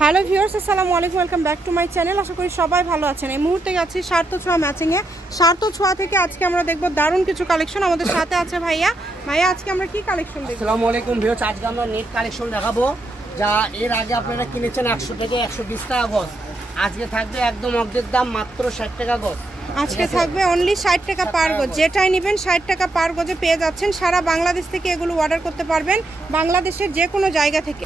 Hello viewers, আসসালামু আলাইকুম, welcome back to my channel. আশা করি সবাই ভালো আছেন। এই মুহূর্তে যাচ্ছি সার্থ ছোঁয়া ম্যাচিংয়ে। সার্থ ছোঁয়া থেকে আজকে আমরা দেখব দারুণ কিছু কালেকশন। আমাদের সাথে আছে ভাইয়া। আজকে আমরা কি কালেকশন দেখব? আসসালামু আলাইকুম ভিউয়ার্স, আজকে আমরা নেট কালেকশন দেখাবো। যা এর আগে আপনারা কিনেছেন 100 থেকে 120 টাকা গজ, আজকে থাকবে একদম অর্ধেক দাম, মাত্র 60 টাকা গজ। আজকে থাকবে অনলি 60 টাকা পার গজ। যেটাই নেবেন 60 টাকা পার গজে পেয়ে যাচ্ছেন। সারা বাংলাদেশ থেকে এগুলো অর্ডার করতে পারবেন, বাংলাদেশের যে কোনো জায়গা থেকে।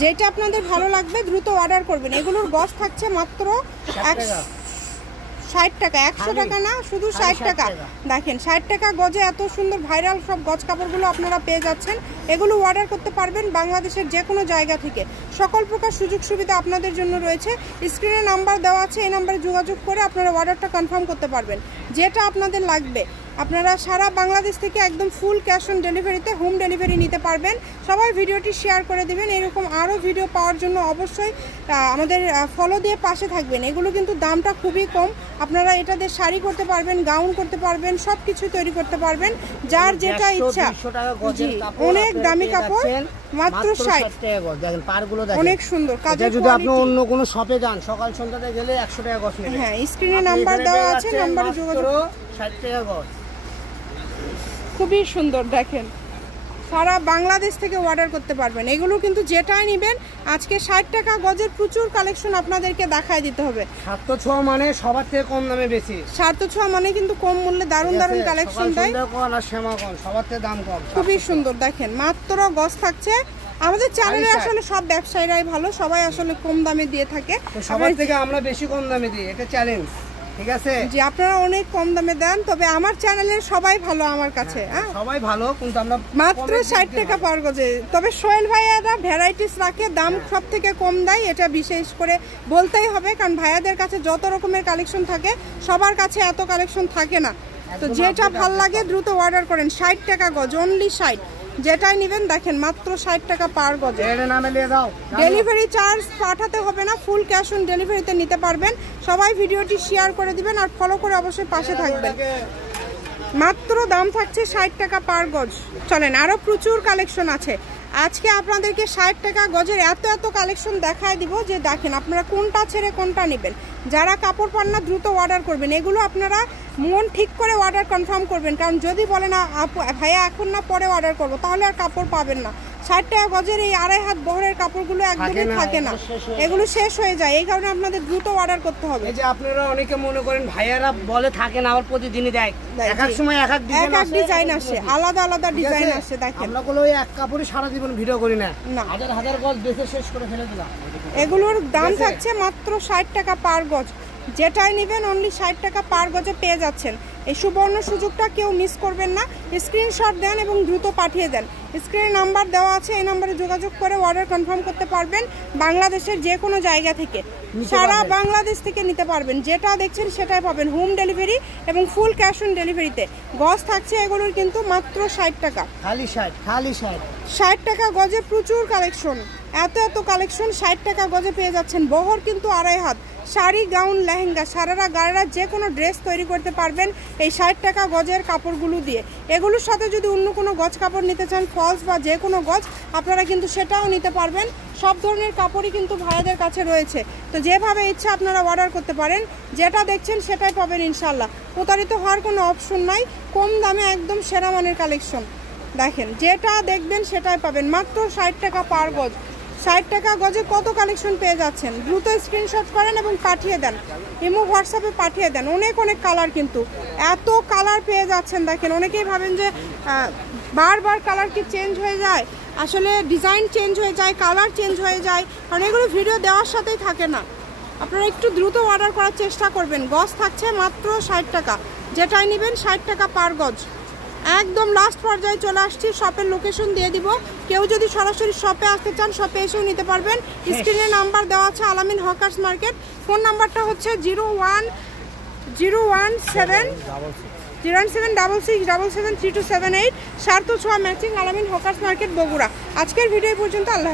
যেটা আপনাদের ভালো লাগবে দ্রুত অর্ডার করবেন। এগুলোর গজ থাকছে মাত্র 60 টাকা, 100 টাকা না, শুধু 60 টাকা। দেখেন 60 টাকা গজে এত সুন্দর ভাইরাল সব গজ কাপড়গুলো আপনারা পেয়ে যাচ্ছেন। এগুলো অর্ডার করতে পারবেন বাংলাদেশের যে কোনো জায়গা থেকে। সকল প্রকার সুযোগ সুবিধা আপনাদের জন্য রয়েছে। স্ক্রিনে নাম্বার দেওয়া আছে, এই নাম্বারে যোগাযোগ করে আপনারা অর্ডারটা কনফার্ম করতে পারবেন। যেটা আপনাদের লাগবে আপনারা সারা বাংলাদেশ থেকে একদম ফুল ক্যাশ অন ডেলিভারিতে হোম ডেলিভারি নিতে পারবেন। সবাই ভিডিওটি শেয়ার করে দেবেন। এরকম আরও ভিডিও পাওয়ার জন্য অবশ্যই আমাদের ফলো দিয়ে পাশে থাকবেন। এগুলো কিন্তু দামটা খুবই কম। আপনারা এটা দিয়ে শাড়ি করতে পারবেন, গাউন করতে পারবেন, সব কিছু তৈরি করতে পারবেন, যার যেটা ইচ্ছা। অনেক দামি কাপড়, মাত্র 60 টাকা গজ। দেখেন পারগুলো দেখেন, অনেক সুন্দর কাজ। যদি আপনি অন্য কোনো শপে যান সকাল সন্ধ্যাতে গেলে 100 টাকা গজ নেবে। হ্যাঁ, স্ক্রিনে নাম্বার দেওয়া আছে, নাম্বারে যোগাযোগ। 60 টাকা গজ, খুবই সুন্দর। দেখেন সারা বাংলাদেশ থেকে অর্ডার করতে পারবেন। এগুলো কিন্তু যেটাই নেবেন আজকে 60 টাকা গজের প্রচুর কালেকশন আপনাদেরকে দেখায় দিতে হবে। সার্থ ছোঁয়া মানে সবার থেকে কম দামে বেশি। সার্থ ছোঁয়া মানে কিন্তু কম মূল্যে দারুণ দারুণ কালেকশন দেয়। সবার থেকে দাম কম, খুবই সুন্দর। দেখেন মাত্র গজ থাকছে। আমাদের চ্যানেলে আসলে সব ব্যবসায়ীরাই ভালো, সবাই আসলে কম দামে দিয়ে থাকে। সবার থেকে আমরা বেশি কম দামে দিই, এটা চ্যালেঞ্জ। ঠিক আছে জি, আপনারা অনেক কম দামে দেন, তবে আমার চ্যানেলের সবাই ভালো আমার কাছে। হ্যাঁ, সবাই ভালো, কিন্তু আমরা মাত্র 60 টাকা পার গজে। তবে সোহেল ভাইয়ারা ভ্যারাইটিস রাখে, দাম সব থেকে কম দেয়, এটা বিশেষ করে বলতেই হবে। কারণ ভাইয়াদের কাছে যত রকমের কালেকশন থাকে সবার কাছে এত কালেকশন থাকে না। তো যেটা ভাল লাগে দ্রুত অর্ডার করেন। 60 টাকা গজ, অনলি 60। যেটাই নেবেন দেখেন মাত্র 60 টাকা পার গজে। ডেলিভারি চার্জ পাঠাতে হবে না, ফুল ক্যাশ অন ডেলিভারিতে নিতে পারবেন। সবাই ভিডিওটি শেয়ার করে দিবেন আর ফলো করে অবশ্যই পাশে থাকবেন। মাত্র দাম থাকছে 60 টাকা পার গজ। চলেন, আরও প্রচুর কালেকশন আছে। আজকে আপনাদেরকে 60 টাকা গজের এত এত কালেকশন দেখায় দিব যে দেখেন আপনারা কোনটা ছেড়ে কোনটা নেবেন। যারা কাপড় পান না দ্রুত অর্ডার করবেন। এগুলো আপনারা মন ঠিক করে অর্ডার কনফার্ম করবেন, কারণ যদি বলে না ভাইয়া এখন না পরে অর্ডার করবো, তাহলে আর কাপড় পাবেন না। 60 টাকা গজের এই 2.5 হাত বহরের কাপড়গুলো একদমই থাকে না, এগুলো শেষ হয়ে যায়। এই কারণে আপনাদের দ্রুত অর্ডার করতে হবে। এই যে আপনারা অনেকে মনে করেন ভাইয়ারা বলে থাকে না, আবার প্রতিদিনই দেয়, এক এক সময় এক এক ডিজাইন আসে, আলাদা আলাদা ডিজাইন আসে। দেখেন আমরা কোনো এক কাপড়ই সারা জীবন ভিডিও করি না, হাজার হাজার গজ বেঁচে শেষ করে ফেলে দিলাম। এগুলোর দাম থাকছে মাত্র 60 টাকা পার গজ। যেটাই নেবেন অনলি 60 টাকা পার গজে পেয়ে যাচ্ছেন। এই সুবর্ণ সুযোগটা কেউ মিস করবেন না। স্ক্রিনশট দেন এবং দ্রুত পাঠিয়ে দেন। স্ক্রিনে নাম্বার দেওয়া আছে, এই নাম্বারে যোগাযোগ করে অর্ডার কনফার্ম করতে পারবেন বাংলাদেশের যে কোনো জায়গা থেকে। সারা বাংলাদেশ থেকে নিতে পারবেন। যেটা দেখছেন সেটাই পাবেন হোম ডেলিভারি এবং ফুল ক্যাশ অন ডেলিভারিতে। গজ থাকছে এগুলোর কিন্তু মাত্র 60 টাকা, খালি 60 টাকা গজে প্রচুর কালেকশন। এত এত কালেকশন 60 টাকা গজে পেয়ে যাচ্ছেন। বহর কিন্তু 2.5 হাত। শাড়ি, গাউন, লেহেঙ্গা, সারারা গাড়া যে কোনো ড্রেস তৈরি করতে পারবেন এই 60 টাকা গজের কাপড়গুলো দিয়ে। এগুলোর সাথে যদি অন্য কোনো গজ কাপড় নিতে চান, ফলস বা যে কোনো গজ, আপনারা কিন্তু সেটাও নিতে পারবেন। সব ধরনের কাপড়ই কিন্তু ভাইয়াদের কাছে রয়েছে। তো যেভাবে ইচ্ছা আপনারা অর্ডার করতে পারেন। যেটা দেখছেন সেটাই পাবেন ইনশাল্লাহ। প্রতারিত হওয়ার কোনো অপশন নাই। কম দামে একদম সেরা মানের কালেকশন। দেখেন যেটা দেখবেন সেটাই পাবেন, মাত্র 60 টাকা পার গজ। 60 টাকা গজে কত কালেকশন পেয়ে যাচ্ছেন। দ্রুত স্ক্রিনশট করেন এবং পাঠিয়ে দেন, ইমো হোয়াটসঅ্যাপে পাঠিয়ে দেন। অনেক অনেক কালার, কিন্তু এত কালার পেয়ে যাচ্ছেন। দেখেন অনেকেই ভাবেন যে বারবার কালার কি চেঞ্জ হয়ে যায়, আসলে ডিজাইন চেঞ্জ হয়ে যায়, কালার চেঞ্জ হয়ে যায়, কারণ এগুলো ভিডিও দেওয়ার সাথেই থাকে না। আপনারা একটু দ্রুত অর্ডার করার চেষ্টা করবেন। গজ থাকছে মাত্র 60 টাকা। যেটাই নেবেন 60 টাকা পার গজ। একদম লাস্ট পর্যায়ে চলে আসছি, শপের লোকেশন দিয়ে দিব। কেউ যদি সরাসরি শপে আসতে চান শপে এসেও নিতে পারবেন। স্ক্রিনে নাম্বার দেওয়া আছে, আলামিন হকার্স মার্কেট। ফোন নাম্বারটা হচ্ছে 01076773278। সার্থ ছোঁয়া ম্যাচিং, আলামিন হকার্স মার্কেট, বগুড়া। আজকের ভিডিও পর্যন্ত। আল্লাহ।